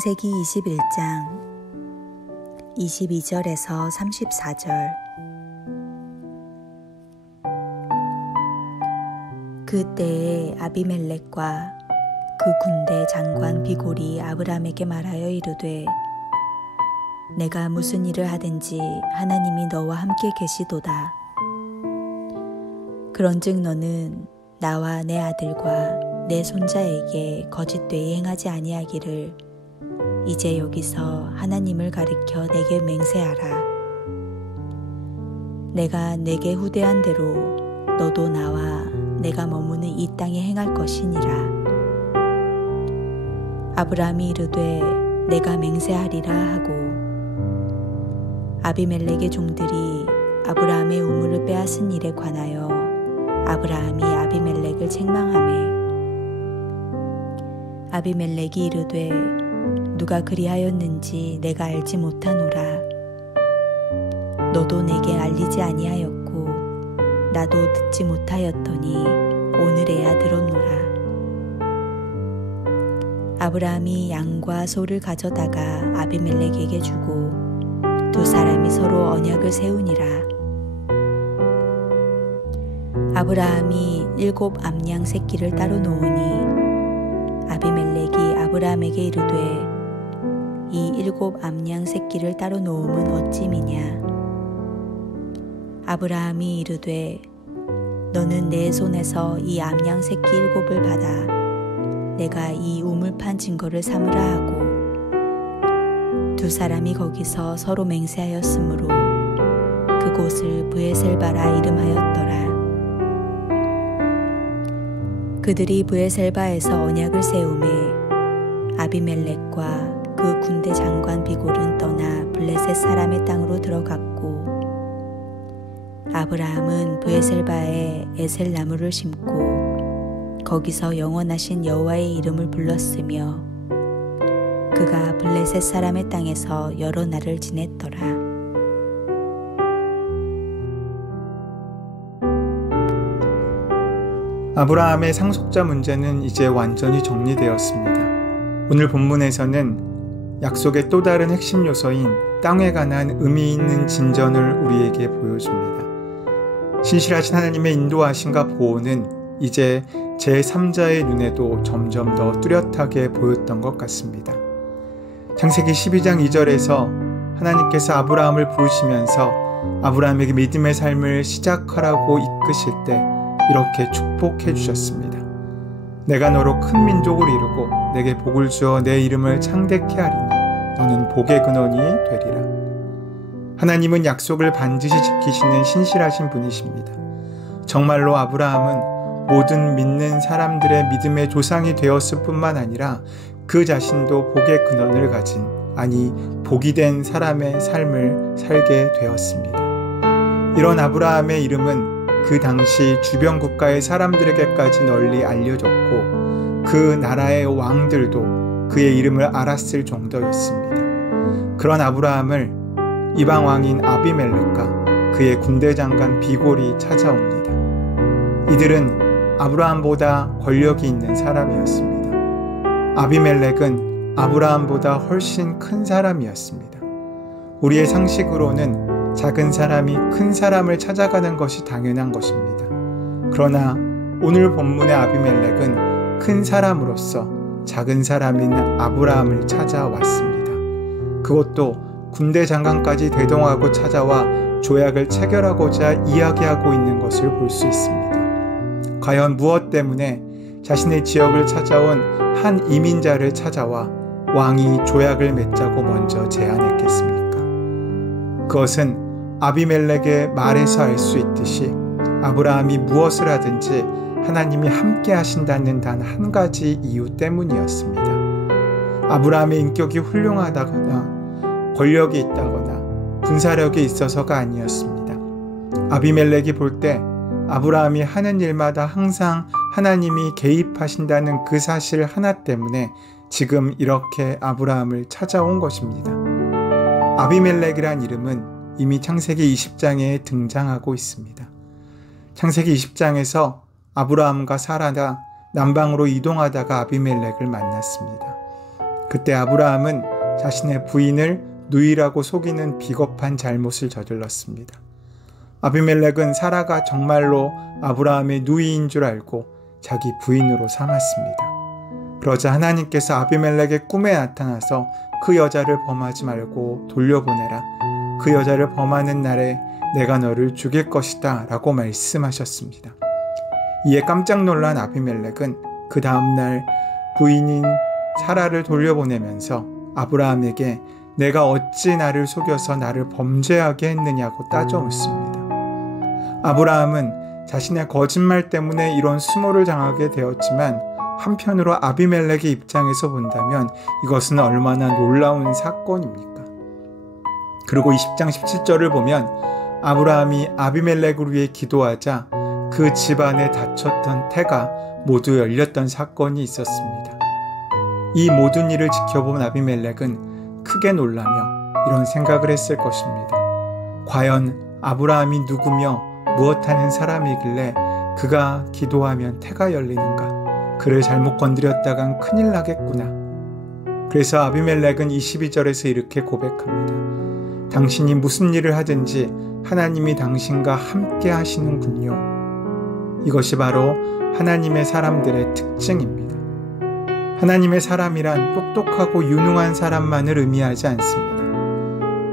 창세기 21장 22절에서 34절. 그때에 아비멜렉과 그 군대 장관 비골이 아브람에게 말하여 이르되, 내가 무슨 일을 하든지 하나님이 너와 함께 계시도다. 그런즉 너는 나와 내 아들과 내 손자에게 거짓되이 행하지 아니하기를 이제 여기서 하나님을 가리켜 내게 맹세하라. 내가 내게 후대한 대로 너도 나와 내가 머무는 이 땅에 행할 것이니라. 아브람이 이르되 내가 맹세하리라 하고, 아비멜렉의 종들이 아브라함의 우물을 빼앗은 일에 관하여 아브라함이 아비멜렉을 책망하매, 아비멜렉이 이르되 누가 그리하였는지 내가 알지 못하노라. 너도 내게 알리지 아니하였고 나도 듣지 못하였더니 오늘에야 들었노라. 아브라함이 양과 소를 가져다가 아비멜렉에게 주고 두 사람이 서로 언약을 세우니라. 아브라함이 7 암양 새끼를 따로 놓으니 아비멜렉이 아브라함에게 이르되, 이 7 암양 새끼를 따로 놓음은 어찌미냐. 아브라함이 이르되, 너는 내 손에서 이 암양 새끼 7을 받아 내가 이 우물판 증거를 삼으라 하고, 두 사람이 거기서 서로 맹세하였으므로 그곳을 브에셀바라 이름하였더라. 그들이 브에셀바에서 언약을 세우매 아비멜렉과 그 군대 장관 비골은 떠나 블레셋 사람의 땅으로 들어갔고, 아브라함은 브에셀바에 에셀 나무를 심고 거기서 영원하신 여호와의 이름을 불렀으며, 그가 블레셋 사람의 땅에서 여러 날을 지냈더라. 아브라함의 상속자 문제는 이제 완전히 정리되었습니다. 오늘 본문에서는 약속의 또 다른 핵심 요소인 땅에 관한 의미 있는 진전을 우리에게 보여줍니다. 신실하신 하나님의 인도하심과 보호는 이제 제3자의 눈에도 점점 더 뚜렷하게 보였던 것 같습니다. 창세기 12장 2절에서 하나님께서 아브라함을 부르시면서 아브라함에게 믿음의 삶을 시작하라고 이끄실 때 이렇게 축복해 주셨습니다. 내가 너로 큰 민족을 이루고 내게 복을 주어 내 이름을 창대케 하리니 너는 복의 근원이 되리라. 하나님은 약속을 반드시 지키시는 신실하신 분이십니다. 정말로 아브라함은 모든 믿는 사람들의 믿음의 조상이 되었을 뿐만 아니라 그 자신도 복의 근원을 가진, 아니 복이 된 사람의 삶을 살게 되었습니다. 이런 아브라함의 이름은 그 당시 주변 국가의 사람들에게까지 널리 알려졌고 그 나라의 왕들도 그의 이름을 알았을 정도였습니다. 그런 아브라함을 이방 왕인 아비멜렉과 그의 군대 장관 비골이 찾아옵니다. 이들은 아브라함보다 권력이 있는 사람이었습니다. 아비멜렉은 아브라함보다 훨씬 큰 사람이었습니다. 우리의 상식으로는 작은 사람이 큰 사람을 찾아가는 것이 당연한 것입니다. 그러나 오늘 본문의 아비멜렉은 큰 사람으로서 작은 사람인 아브라함을 찾아왔습니다. 그것도 군대 장관까지 대동하고 찾아와 조약을 체결하고자 이야기하고 있는 것을 볼 수 있습니다. 과연 무엇 때문에 자신의 지역을 찾아온 한 이민자를 찾아와 왕이 조약을 맺자고 먼저 제안했겠습니까? 그것은 아비멜렉의 말에서 알 수 있듯이 아브라함이 무엇을 하든지 하나님이 함께 하신다는 단 한 가지 이유 때문이었습니다. 아브라함의 인격이 훌륭하다거나 권력이 있다거나 군사력이 있어서가 아니었습니다. 아비멜렉이 볼 때 아브라함이 하는 일마다 항상 하나님이 개입하신다는 그 사실 하나 때문에 지금 이렇게 아브라함을 찾아온 것입니다. 아비멜렉이란 이름은 이미 창세기 20장에 등장하고 있습니다. 창세기 20장에서 아브라함과 사라가 남방으로 이동하다가 아비멜렉을 만났습니다. 그때 아브라함은 자신의 부인을 누이라고 속이는 비겁한 잘못을 저질렀습니다. 아비멜렉은 사라가 정말로 아브라함의 누이인 줄 알고 자기 부인으로 삼았습니다. 그러자 하나님께서 아비멜렉의 꿈에 나타나서 그 여자를 범하지 말고 돌려보내라. 그 여자를 범하는 날에 내가 너를 죽일 것이다 라고 말씀하셨습니다. 이에 깜짝 놀란 아비멜렉은 그 다음날 부인인 사라를 돌려보내면서 아브라함에게 내가 어찌 나를 속여서 나를 범죄하게 했느냐고 따져 묻습니다. 아브라함은 자신의 거짓말 때문에 이런 수모를 당하게 되었지만 한편으로 아비멜렉의 입장에서 본다면 이것은 얼마나 놀라운 사건입니까? 그리고 20장 17절을 보면 아브라함이 아비멜렉을 위해 기도하자 그 집안에 닫혔던 태가 모두 열렸던 사건이 있었습니다. 이 모든 일을 지켜본 아비멜렉은 크게 놀라며 이런 생각을 했을 것입니다. 과연 아브라함이 누구며 무엇하는 사람이길래 그가 기도하면 태가 열리는가? 그를 잘못 건드렸다간 큰일 나겠구나. 그래서 아비멜렉은 22절에서 이렇게 고백합니다. 당신이 무슨 일을 하든지 하나님이 당신과 함께 하시는군요. 이것이 바로 하나님의 사람들의 특징입니다. 하나님의 사람이란 똑똑하고 유능한 사람만을 의미하지 않습니다.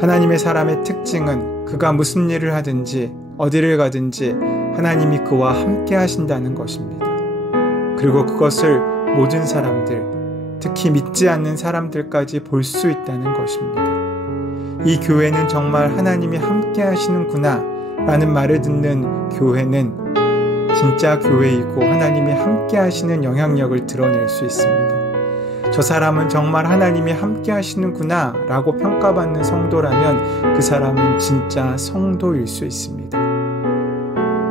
하나님의 사람의 특징은 그가 무슨 일을 하든지 어디를 가든지 하나님이 그와 함께 하신다는 것입니다. 그리고 그것을 모든 사람들, 특히 믿지 않는 사람들까지 볼 수 있다는 것입니다. 이 교회는 정말 하나님이 함께 하시는구나 라는 말을 듣는 교회는 진짜 교회이고 하나님이 함께 하시는 영향력을 드러낼 수 있습니다. 저 사람은 정말 하나님이 함께 하시는구나 라고 평가받는 성도라면 그 사람은 진짜 성도일 수 있습니다.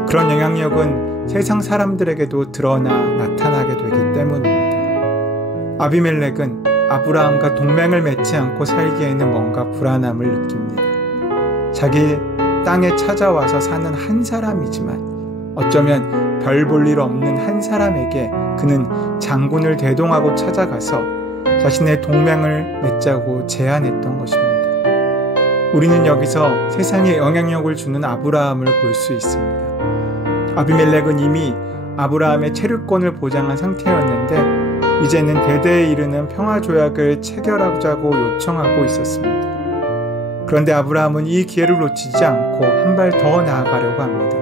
그런 영향력은 세상 사람들에게도 드러나 나타나게 되기 때문입니다. 아비멜렉은 아브라함과 동맹을 맺지 않고 살기에는 뭔가 불안함을 느낍니다. 자기 땅에 찾아와서 사는 한 사람이지만 어쩌면 별 볼 일 없는 한 사람에게 그는 장군을 대동하고 찾아가서 자신의 동맹을 맺자고 제안했던 것입니다. 우리는 여기서 세상에 영향력을 주는 아브라함을 볼 수 있습니다. 아비멜렉은 이미 아브라함의 체류권을 보장한 상태였는데 이제는 대대에 이르는 평화조약을 체결하자고 요청하고 있었습니다. 그런데 아브라함은 이 기회를 놓치지 않고 한 발 더 나아가려고 합니다.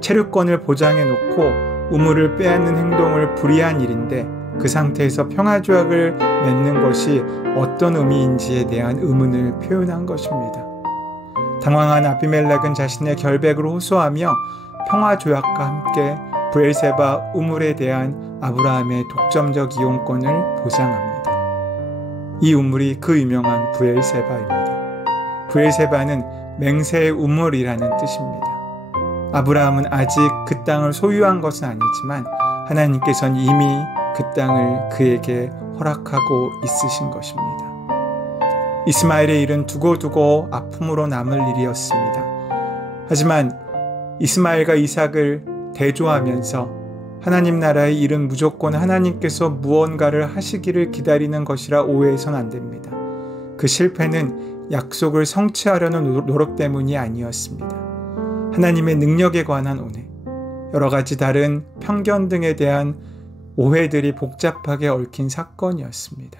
체류권을 보장해 놓고 우물을 빼앗는 행동을 불의한 일인데 그 상태에서 평화조약을 맺는 것이 어떤 의미인지에 대한 의문을 표현한 것입니다. 당황한 아비멜렉은 자신의 결백을 호소하며 평화조약과 함께 브엘세바 우물에 대한 아브라함의 독점적 이용권을 보장합니다. 이 우물이 그 유명한 브엘세바입니다. 브엘세바는 맹세의 우물이라는 뜻입니다. 아브라함은 아직 그 땅을 소유한 것은 아니지만 하나님께서는 이미 그 땅을 그에게 허락하고 있으신 것입니다. 이스마엘의 일은 두고두고 아픔으로 남을 일이었습니다. 하지만 이스마엘과 이삭을 대조하면서 하나님 나라의 일은 무조건 하나님께서 무언가를 하시기를 기다리는 것이라 오해해서는 안 됩니다. 그 실패는 약속을 성취하려는 노력 때문이 아니었습니다. 하나님의 능력에 관한 오해, 여러 가지 다른 편견 등에 대한 오해들이 복잡하게 얽힌 사건이었습니다.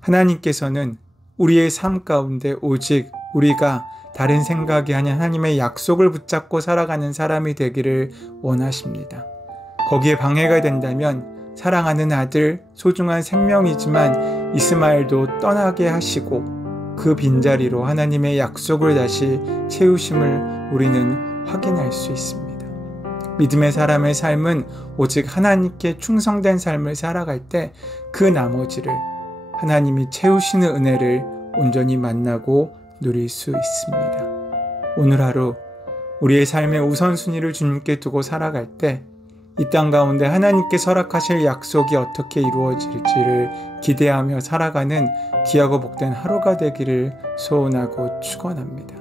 하나님께서는 우리의 삶 가운데 오직 우리가 다른 생각이 아닌 하나님의 약속을 붙잡고 살아가는 사람이 되기를 원하십니다. 거기에 방해가 된다면 사랑하는 아들, 소중한 생명이지만 이스마엘도 떠나게 하시고 그 빈자리로 하나님의 약속을 다시 채우심을 우리는 확인할 수 있습니다. 믿음의 사람의 삶은 오직 하나님께 충성된 삶을 살아갈 때 그 나머지를 하나님이 채우시는 은혜를 온전히 만나고 누릴 수 있습니다. 오늘 하루 우리의 삶의 우선순위를 주님께 두고 살아갈 때 이 땅 가운데 하나님께 허락하실 약속이 어떻게 이루어질지를 기대하며 살아가는 귀하고 복된 하루가 되기를 소원하고 축원합니다.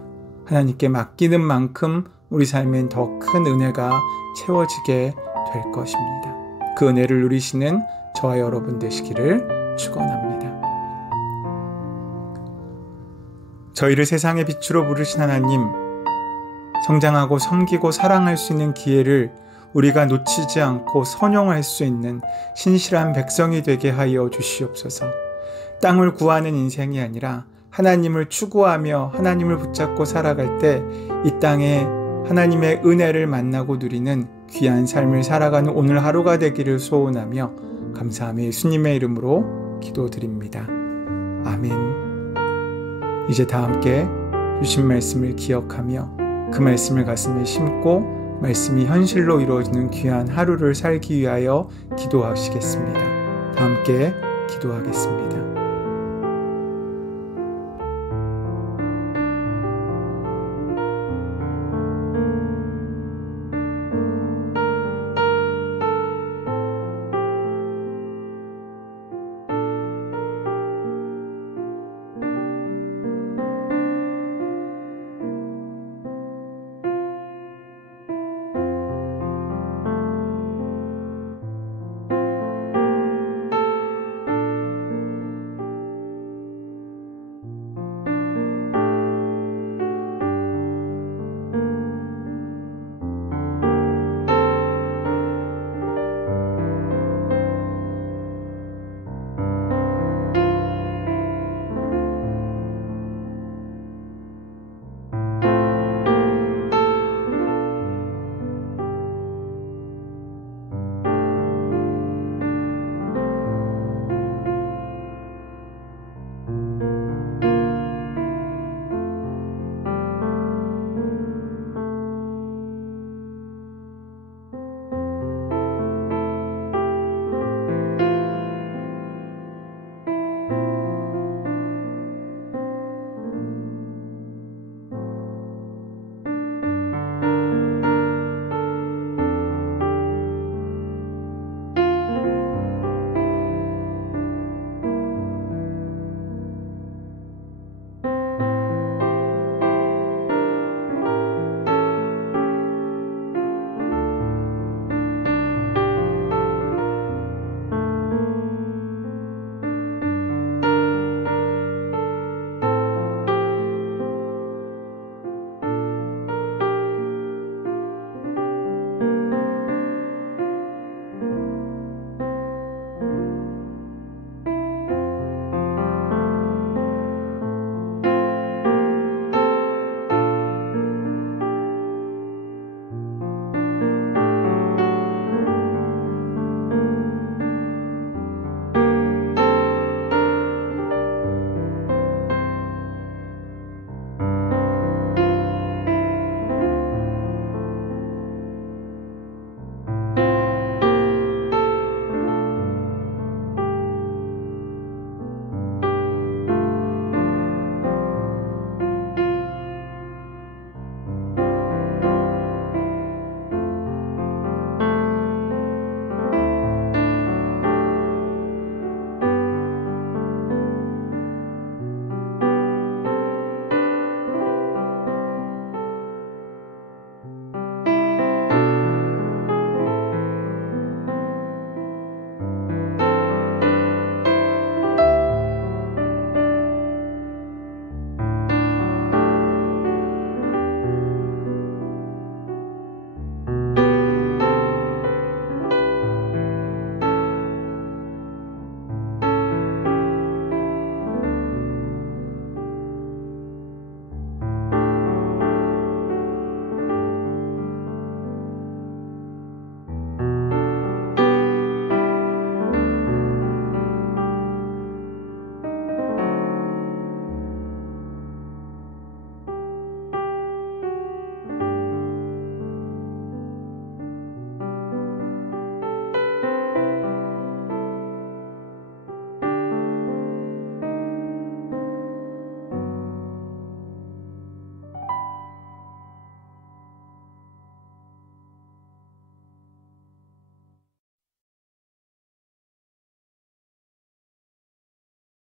하나님께 맡기는 만큼 우리 삶엔 더 큰 은혜가 채워지게 될 것입니다. 그 은혜를 누리시는 저와 여러분 되시기를 축원합니다. 저희를 세상의 빛으로 부르신 하나님, 성장하고 섬기고 사랑할 수 있는 기회를 우리가 놓치지 않고 선용할 수 있는 신실한 백성이 되게 하여 주시옵소서. 땅을 구하는 인생이 아니라 하나님을 추구하며 하나님을 붙잡고 살아갈 때 이 땅에 하나님의 은혜를 만나고 누리는 귀한 삶을 살아가는 오늘 하루가 되기를 소원하며 감사하며 예수님의 이름으로 기도드립니다. 아멘. 이제 다 함께 주신 말씀을 기억하며 그 말씀을 가슴에 심고 말씀이 현실로 이루어지는 귀한 하루를 살기 위하여 기도하시겠습니다. 다 함께 기도하겠습니다.